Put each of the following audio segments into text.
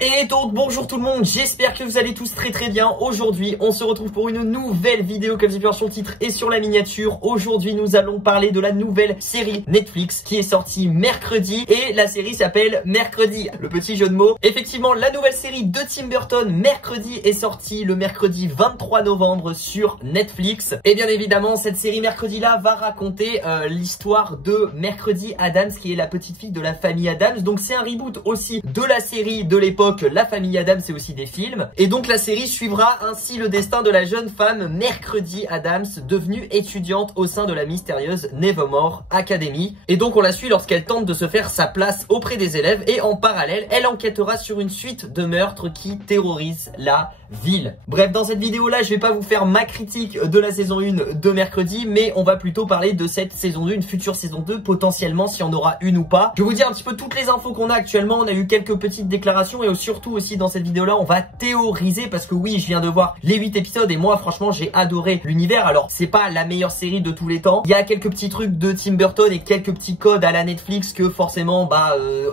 Et donc bonjour tout le monde, j'espère que vous allez tous très bien. Aujourd'hui on se retrouve pour une nouvelle vidéo comme j'ai pu voir sur le titre et sur la miniature. Aujourd'hui nous allons parler de la nouvelle série Netflix qui est sortie mercredi. Et la série s'appelle Mercredi, le petit jeu de mots. Effectivement la nouvelle série de Tim Burton Mercredi est sortie le mercredi 23 novembre sur Netflix. Et bien évidemment cette série Mercredi là va raconter l'histoire de Mercredi Addams, qui est la petite fille de la famille Addams. Donc c'est un reboot aussi de la série de l'époque La famille Addams, c'est aussi des films. Et donc la série suivra ainsi le destin de la jeune femme Mercredi Addams, devenue étudiante au sein de la mystérieuse Nevermore Academy. Et donc on la suit lorsqu'elle tente de se faire sa place auprès des élèves, et en parallèle elle enquêtera sur une suite de meurtres qui terrorisent la ville. Bref, dans cette vidéo là je vais pas vous faire ma critique de la saison 1 de Mercredi, mais on va plutôt parler de cette saison 2, une future saison 2 potentiellement, si on aura une ou pas. Je vais vous dire un petit peu toutes les infos qu'on a actuellement. On a eu quelques petites déclarations, et surtout aussi dans cette vidéo là on va théoriser, parce que oui, je viens de voir les 8 épisodes et moi franchement j'ai adoré l'univers. Alors c'est pas la meilleure série de tous les temps, il y a quelques petits trucs de Tim Burton et quelques petits codes à la Netflix que forcément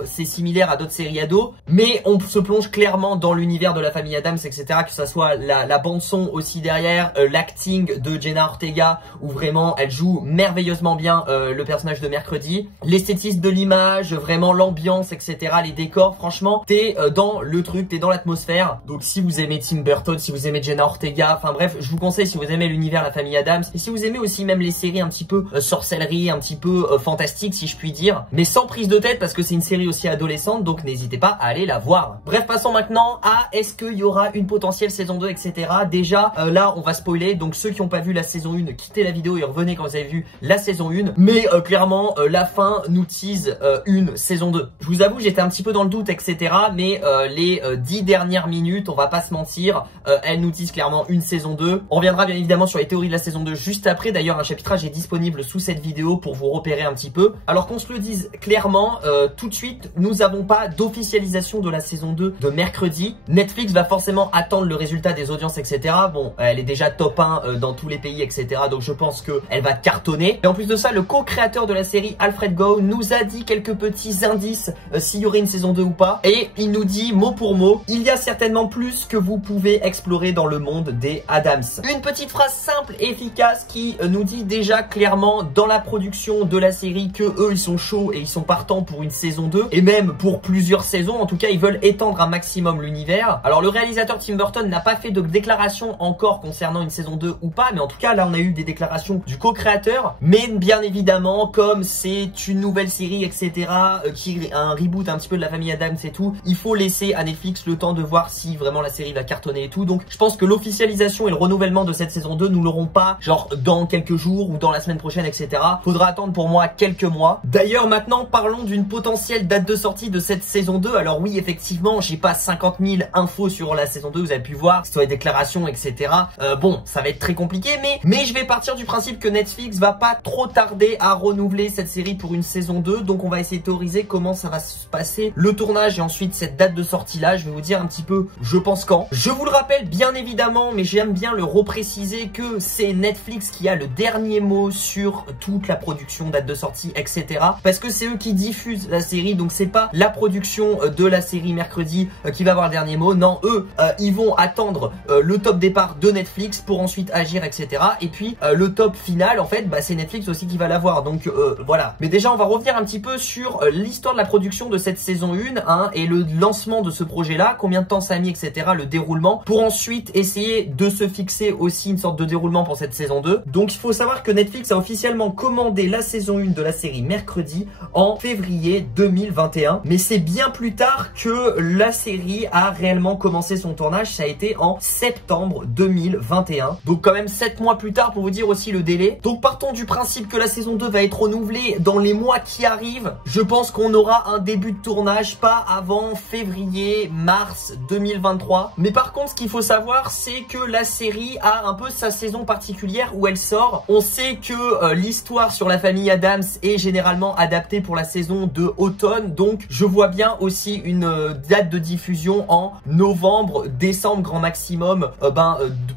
c'est similaire à d'autres séries ados, mais on se plonge clairement dans l'univers de la famille Addams, etc. Que ça soit la bande son aussi derrière, l'acting de Jenna Ortega où vraiment elle joue merveilleusement bien le personnage de Mercredi, l'esthétisme de l'image, vraiment l'ambiance, etc. les décors, franchement t'es dans le truc, t'es dans l'atmosphère. Donc si vous aimez Tim Burton, si vous aimez Jenna Ortega, enfin bref, je vous conseille, si vous aimez l'univers la famille Addams, et si vous aimez aussi même les séries un petit peu sorcellerie, un petit peu fantastique si je puis dire, mais sans prise de tête, parce que c'est une série aussi adolescente, donc n'hésitez pas à aller la voir. Bref, passons maintenant à est-ce qu'il y aura une potentielle saison 2, etc. Déjà là on va spoiler, donc ceux qui n'ont pas vu la saison 1, quittez la vidéo et revenez quand vous avez vu la saison 1, mais clairement la fin nous tease une saison 2. Je vous avoue, j'étais un petit peu dans le doute, etc. mais les 10 dernières minutes, on va pas se mentir, elles nous disent clairement une saison 2. On reviendra bien évidemment sur les théories de la saison 2 juste après. D'ailleurs un chapitrage est disponible sous cette vidéo pour vous repérer un petit peu. Alors qu'on se le dise clairement, tout de suite, nous n'avons pas d'officialisation de la saison 2 de Mercredi. Netflix va forcément attendre le résultat des audiences, etc. Bon, elle est déjà top 1 dans tous les pays, etc. Donc je pense qu'elle va cartonner. Et en plus de ça, le co-créateur de la série, Alfred Gough, nous a dit quelques petits indices s'il y aurait une saison 2 ou pas. Et il nous dit mot pour mot, il y a certainement plus que vous pouvez explorer dans le monde des Addams. Une petite phrase simple et efficace qui nous dit déjà clairement dans la production de la série que eux ils sont chauds et ils sont partants pour une saison 2, et même pour plusieurs saisons. En tout cas ils veulent étendre un maximum l'univers. Alors le réalisateur Tim Burton n'a pas fait de déclaration encore concernant une saison 2 ou pas, mais en tout cas là on a eu des déclarations du co-créateur. Mais bien évidemment, comme c'est une nouvelle série, etc., qui est un reboot un petit peu de la famille Addams et tout, il faut laisser à Netflix le temps de voir si vraiment la série va cartonner et tout. Donc je pense que l'officialisation et le renouvellement de cette saison 2 nous l'aurons pas genre dans quelques jours ou dans la semaine prochaine, etc. Faudra attendre pour moi quelques mois. D'ailleurs maintenant parlons d'une potentielle date de sortie de cette saison 2. Alors oui, effectivement j'ai pas 50 000 infos sur la saison 2, vous avez pu voir, sur les déclarations, etc. Bon, ça va être très compliqué, mais je vais partir du principe que Netflix va pas trop tarder à renouveler cette série pour une saison 2. Donc on va essayer de théoriser comment ça va se passer, le tournage et ensuite cette date de sortie là. Je vais vous dire un petit peu je pense quand. Je vous le rappelle bien évidemment, mais j'aime bien le repréciser, que c'est Netflix qui a le dernier mot sur toute la production, date de sortie, etc. Parce que c'est eux qui diffusent la série, donc c'est pas la production de la série Mercredi qui va avoir le dernier mot. Non, eux ils vont attendre le top départ de Netflix pour ensuite agir, etc. Et puis le top final en fait c'est Netflix aussi qui va l'avoir. Donc voilà. Mais déjà on va revenir un petit peu sur l'histoire de la production de cette saison 1 et le lancement de ce projet là, combien de temps ça a mis, etc. le déroulement, pour ensuite essayer de se fixer aussi une sorte de déroulement pour cette saison 2. Donc il faut savoir que Netflix a officiellement commandé la saison 1 de la série Mercredi en février 2021, mais c'est bien plus tard que la série a réellement commencé son tournage. Ça a été en septembre 2021, donc quand même 7 mois plus tard pour vous dire aussi le délai. Donc partons du principe que la saison 2 va être renouvelée dans les mois qui arrivent. Je pense qu'on aura un début de tournage pas avant février, mars 2023. Mais par contre ce qu'il faut savoir, c'est que la série a un peu sa saison particulière où elle sort. On sait que l'histoire sur la famille Addams est généralement adaptée pour la saison de automne, donc je vois bien aussi une date de diffusion en novembre, décembre grand maximum,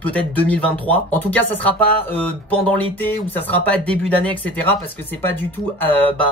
peut-être 2023. En tout cas ça sera pas pendant l'été, ou ça sera pas début d'année, etc. parce que c'est pas du tout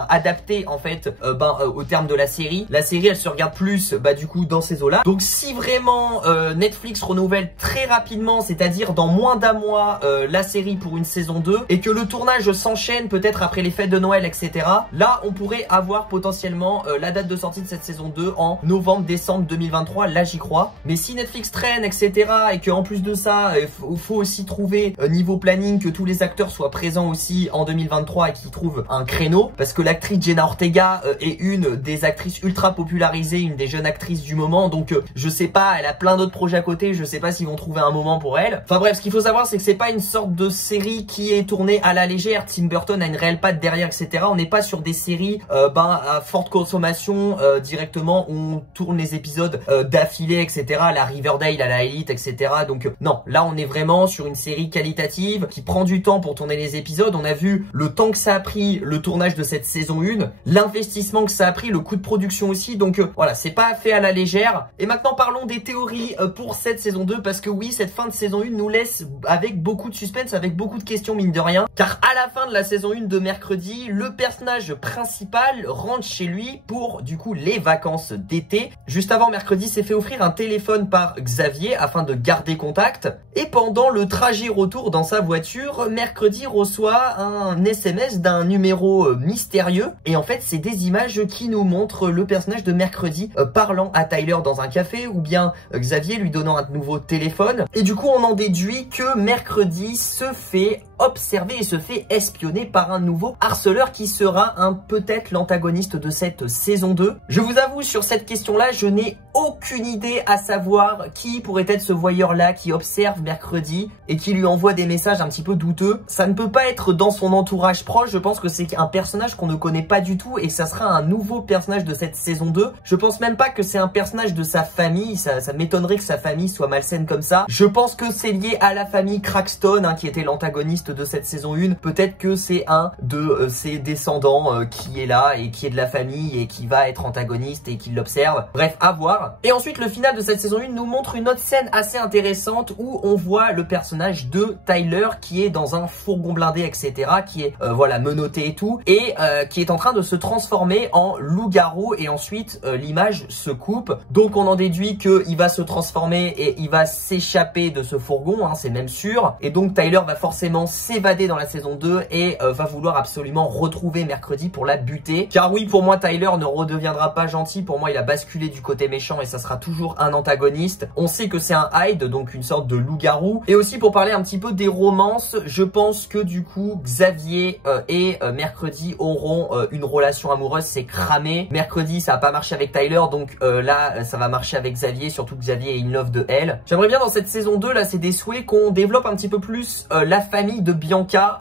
adapté en fait au terme de la série. La série elle se regarde plus du coup dans ces eaux-là. Donc si vraiment Netflix renouvelle très rapidement, c'est-à-dire dans moins d'un mois la série pour une saison 2 et que le tournage s'enchaîne peut-être après les fêtes de Noël, etc. Là, on pourrait avoir potentiellement la date de sortie de cette saison 2 en novembre-décembre 2023. Là, j'y crois. Mais si Netflix traîne, etc. et qu'en plus de ça, il faut aussi trouver niveau planning que tous les acteurs soient présents aussi en 2023 et qu'ils trouvent un créneau, parce que l'actrice Jenna Ortega est une des actrices ultra popularisées, une des jeunes actrices du moment. Donc, je sais pas, elle a plein d'autres projets à côté. Je sais pas s'ils vont trouver un moment pour elle. Enfin bref, ce qu'il faut savoir, c'est que c'est pas une sorte de série qui est tournée à la légère. Tim Burton a une réelle patte derrière, etc. On n'est pas sur des séries à forte consommation directement où on tourne les épisodes d'affilée, etc. La Riverdale à la Elite, etc. Donc non, là on est vraiment sur une série qualitative qui prend du temps pour tourner les épisodes. On a vu le temps que ça a pris le tournage de cette saison 1, l'investissement que ça a pris, le coût de production aussi. Donc voilà, c'est pas fait à la légère. Et maintenant parlons des théories pour cette saison 2, parce que oui, cette fin de saison 1 nous laisse avec beaucoup de suspense, avec beaucoup de questions mine de rien. Car à la fin de la saison 1 de mercredi, le personnage principal rentre chez lui pour du coup les vacances d'été. Juste avant, mercredi s'est fait offrir un téléphone par Xavier afin de garder contact. Et pendant le trajet retour dans sa voiture, mercredi reçoit un SMS d'un numéro mystérieux. Et en fait, c'est des images qui nous montrent le personnage de mercredi parlant à Tyler dans un café, ou bien Xavier lui donnant un nouveau téléphone. Et du coup, on en déduit que mercredi se fait observer et se fait espionner par un nouveau harceleur qui sera peut-être l'antagoniste de cette saison 2. Je vous avoue, sur cette question-là, je n'ai aucune idée à savoir qui pourrait être ce voyeur-là qui observe mercredi et qui lui envoie des messages un petit peu douteux. Ça ne peut pas être dans son entourage proche. Je pense que c'est un personnage qu'on ne connaît pas du tout et ça sera un nouveau personnage de cette saison 2. Je pense même pas que c'est un personnage de sa famille. Ça m'étonnerait que sa famille soit malsaine comme ça. Je pense que c'est lié à la famille Crackstone, qui était l'antagoniste de cette saison 1. Peut-être que c'est un de ses descendants qui est là et qui est de la famille et qui va être antagoniste et qui l'observe. Bref, à voir. Et ensuite, le final de cette saison 1 nous montre une autre scène assez intéressante où on voit le personnage de Tyler qui est dans un fourgon blindé, etc. qui est voilà, menotté et tout, et qui est en train de se transformer en loup-garou, et ensuite l'image se coupe. Donc on en déduit qu'il va se transformer et il va s'échapper de ce fourgon, c'est même sûr. Et donc Tyler va forcément s'évader dans la saison 2 et va vouloir absolument retrouver mercredi pour la buter. Car oui, pour moi, Tyler ne redeviendra pas gentil. Pour moi, il a basculé du côté méchant et ça sera toujours un antagoniste. On sait que c'est un Hyde, donc une sorte de loup-garou. Et aussi, pour parler un petit peu des romances, je pense que du coup, Xavier et mercredi auront une relation amoureuse. C'est cramé. Mercredi, ça a pas marché avec Tyler, donc là, ça va marcher avec Xavier, surtout que Xavier est in love de elle. J'aimerais bien dans cette saison 2, là, c'est des souhaits qu'on développe un petit peu plus la famille de Bianca,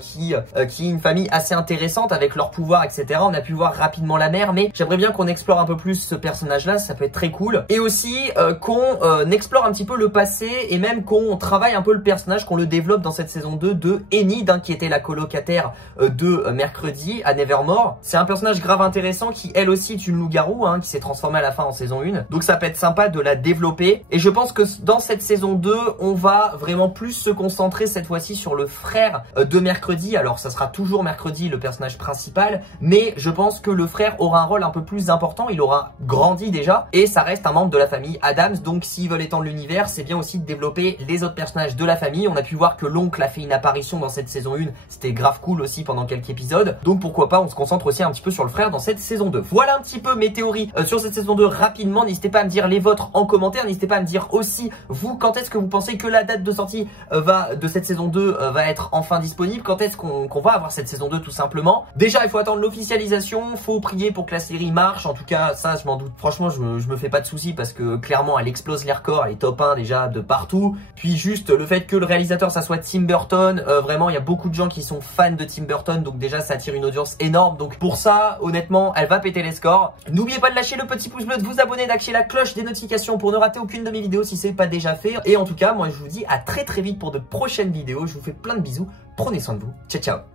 qui est une famille assez intéressante avec leur pouvoir, etc. On a pu voir rapidement la mère, mais j'aimerais bien qu'on explore un peu plus ce personnage-là, ça peut être très cool. Et aussi qu'on explore un petit peu le passé et même qu'on travaille un peu le personnage, qu'on le développe dans cette saison 2 de Enid, qui était la colocataire de mercredi à Nevermore. C'est un personnage grave intéressant qui, elle aussi, est une loup-garou, qui s'est transformée à la fin en saison 1. Donc ça peut être sympa de la développer. Et je pense que dans cette saison 2, on va vraiment plus se concentrer cette fois-ci sur le frère de mercredi. Alors ça sera toujours mercredi le personnage principal, mais je pense que le frère aura un rôle un peu plus important. Il aura grandi déjà et ça reste un membre de la famille Addams. Donc s'ils veulent étendre l'univers, c'est bien aussi de développer les autres personnages de la famille. On a pu voir que l'oncle a fait une apparition dans cette saison 1. C'était grave cool aussi pendant quelques épisodes. Donc pourquoi pas, on se concentre aussi un petit peu sur le frère dans cette saison 2. Voilà un petit peu mes théories sur cette saison 2 rapidement. N'hésitez pas à me dire les vôtres en commentaire. N'hésitez pas à me dire aussi, vous, quand est-ce que vous pensez que la date de sortie de cette saison 2 va être enfin disponible. Quand est-ce qu'on va avoir cette saison 2 tout simplement. Déjà, il faut attendre l'officialisation. Faut prier pour que la série marche. En tout cas, ça, je m'en doute. Franchement, je me fais pas de soucis parce que clairement, elle explose les records. Elle est top 1 déjà de partout. Puis juste le fait que le réalisateur, ça soit Tim Burton. Vraiment, il y a beaucoup de gens qui sont fans de Tim Burton. Donc déjà, ça attire une audience énorme. Donc pour ça, honnêtement, elle va péter les scores. N'oubliez pas de lâcher le petit pouce bleu, de vous abonner, d'activer la cloche des notifications pour ne rater aucune de mes vidéos si c'est pas déjà fait. Et en tout cas, moi, je vous dis à très vite pour de prochaines vidéos. Je vous fais plein de bisous. Prenez soin de vous. Ciao, ciao.